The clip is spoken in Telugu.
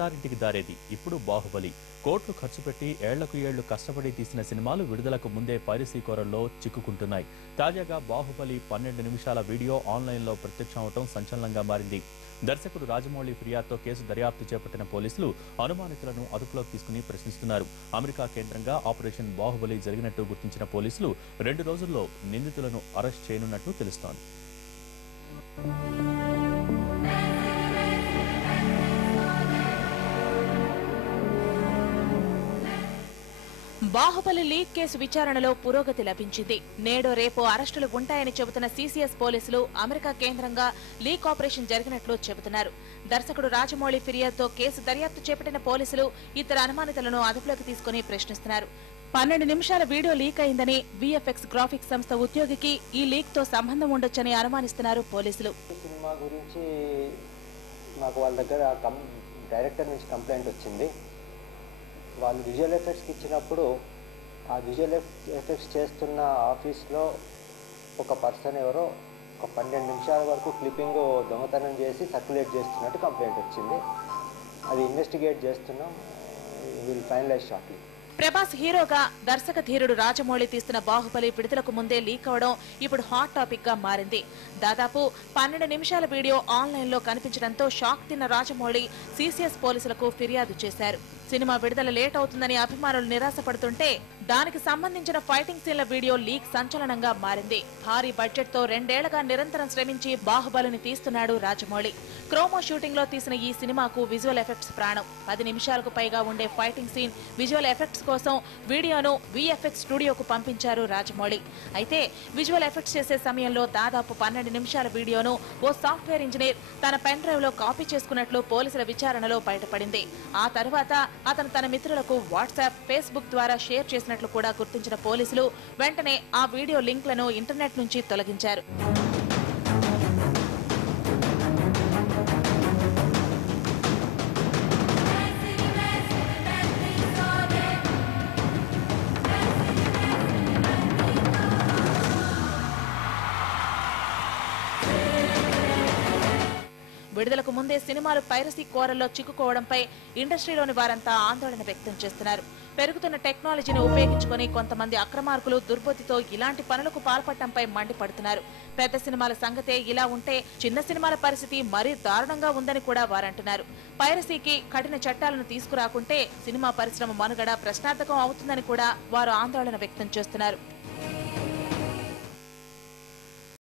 తారింటికి దారేది ఇప్పుడు బాహుబలి కోట్లు ఖర్చు పెట్టి ఏళ్లకు ఏళ్లు కష్టపడి తీసిన సినిమాలు విడుదలకు ముందే పైరసీ కోరల్లో చిక్కుకుంటున్నాయి. తాజాగా బాహుబలి 12 నిమిషాల వీడియో ఆన్లైన్లో ప్రత్యక్షమవటం సంచలనంగా మారింది. దర్శకుడు రాజమౌళి ఫిర్యాదుతో కేసు దర్యాప్తు చేపట్టిన పోలీసులు అనుమానితులను అదుపులోకి తీసుకుని ప్రశ్నిస్తున్నారు. అమెరికా కేంద్రంగా ఆపరేషన్ బాహుబలి జరిగినట్టు గుర్తించిన పోలీసులు 2 రోజుల్లో నిందితులను అరెస్ట్ చేయనున్నట్టు తెలుస్తోంది. బాహుబలి లీక్ కేసు విచారణలో పురోగతి లభించింది. నేడో రేపో అరెస్టులు ఉంటాయని చెబుతున్న సీసీఎస్ పోలీసులు అమెరికా కేంద్రంగా లీక్ ఆపరేషన్ జరిగినట్లు చెబుతున్నారు. దర్శకుడు రాజమౌళి ఫిర్యాదుతో కేసు దర్యాప్తు చేపట్టిన పోలీసులు ఇతర అనుమానితులను అదుపులోకి తీసుకుని ప్రశ్నిస్తున్నారు. 12 నిమిషాల వీడియో లీక్ అయిందని విఎఫ్ఎక్స్ గ్రాఫిక్స్ సంస్థ ఉద్యోగికి ఈ లీక్ తో సంబంధం ఉండొచ్చని అనుమానిస్తున్నారు పోలీసులు. సినిమా గురించి నాకు వాళ్ళ దగ్గర డైరెక్టర్ నుంచి కంప్లైంట్ వచ్చింది. వాళ్ళు విజువల్ ఎఫెక్ట్స్కి ఇచ్చినప్పుడు ఆ విజువల్ ఎఫెక్ట్స్ చేస్తున్న ఆఫీస్లో ఒక పర్సన్ ఎవరో ఒక 12 నిమిషాల వరకు క్లిప్పింగ్ దొంగతనం చేసి సర్క్యులేట్ చేస్తున్నట్టు కంప్లైంట్ వచ్చింది. అది ఇన్వెస్టిగేట్ చేస్తున్నాం. Will finalise shortly. ప్రభాస్ హీరోగా దర్శక ధీరుడు రాజమౌళి తీస్తున్న బాహుబలి విడుదలకు ముందే లీక్ అవడం ఇప్పుడు హాట్ టాపిక్ గా మారింది. దాదాపు 12 నిమిషాల వీడియో ఆన్లైన్ లో కనిపించడంతో షాక్ తిన్న రాజమౌళి సీసీఎస్ పోలీసులకు ఫిర్యాదు చేశారు. సినిమా విడుదల లేట్ అవుతుందని అభిమానులు నిరాశపడుతుంటే దానికి సంబంధించిన ఫైటింగ్ సీన్ల వీడియో లీక్ సంచలనంగా మారింది. భారీ బడ్జెట్ తో 2 ఏళ్లుగా నిరంతరం శ్రమించి బాహుబలిని తీస్తున్నాడు రాజమౌళి. క్రోమో షూటింగ్ లో తీసిన ఈ సినిమాకు విజువల్ ఎఫెక్ట్స్ ప్రాణం. 10 నిమిషాలకు పైగా ఉండే ఫైటింగ్ సీన్ విజువల్ ఎఫెక్ట్స్ కోసం వీడియోను విఎఫ్ఎక్స్ స్టూడియోకు పంపించారు రాజమౌళి. అయితే విజువల్ ఎఫెక్ట్స్ చేసే సమయంలో దాదాపు 12 నిమిషాల వీడియోను ఓ సాఫ్ట్వేర్ ఇంజనీర్ తన పెన్ డ్రైవ్ లో కాపీ చేసుకున్నట్లు పోలీసుల విచారణలో బయటపడింది. ఆ తర్వాత అతను తన మిత్రులకు వాట్సాప్, ఫేస్బుక్ ద్వారా షేర్ చేసినట్లు కూడా గుర్తించిన పోలీసులు వెంటనే ఆ వీడియో లింక్లను ఇంటర్నెట్ నుంచి తొలగించారు. విడుదలకు ముందే సినిమాలు పైరసీ కోరల్లో చిక్కుకోవడంపై ఇండస్ట్రీలోని వారంతా ఆందోళన వ్యక్తం చేస్తున్నారు. పెరుగుతున్న టెక్నాలజీని ఉపయోగించుకుని కొంతమంది అక్రమార్కులు దుర్బుద్ధితో ఇలాంటి పనులకు పాల్పడటంపై మండిపడుతున్నారు. పెద్ద సినిమాల సంగతే ఇలా ఉంటే చిన్న సినిమాల పరిస్థితి మరీ దారుణంగా ఉందని కూడా వారంటున్నారు. పైరసీకి కఠిన చట్టాలను తీసుకురాకుంటే సినిమా పరిశ్రమ మనుగడ ప్రశ్నార్థకం అవుతుందని కూడా వారు ఆందోళన వ్యక్తం చేస్తున్నారు.